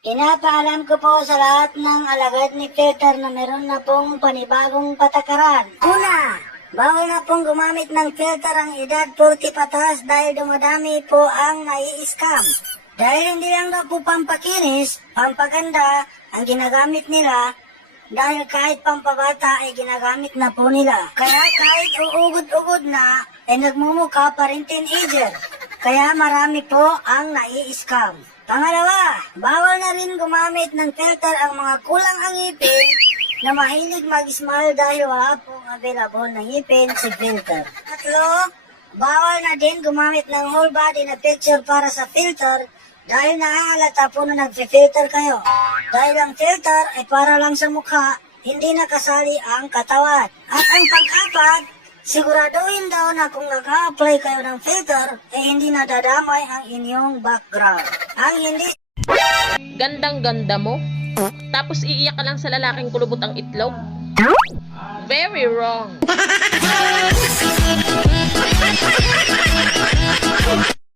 Pinapaalam ko po sa lahat ng alagad ni filter na meron na pong panibagong patakaran. Una, bawal na pong gumamit ng filter ang edad 40 patas dahil dumadami po ang nai-scam. Dahil hindi lang daw po pampakinis, pampaganda ang ginagamit nila, dahil kahit pampabata ay ginagamit na po nila. Kaya kahit uugod-ugod na, ay nagmumukha pa rin teenager. Kaya marami po ang nai-scam. Pangalawa, bawal na rin gumamit ng filter ang mga kulang ang ngipin na mahilig mag-smile dahil wala pong available na ngipin si filter. Tatlo, bawal na din gumamit ng whole body na picture para sa filter dahil nakahalata po na nag-filter kayo. Dahil ang filter ay para lang sa mukha, hindi nakasali ang katawan. At ang pang-apat, siguraduhin daw na kung nag-a-apply kayo ng filter, ay hindi nadadamay ang inyong background. Ang hindi... Gandang-ganda mo. Tapos iiyak ka lang sa lalaking kulubot ang itlog. Very wrong.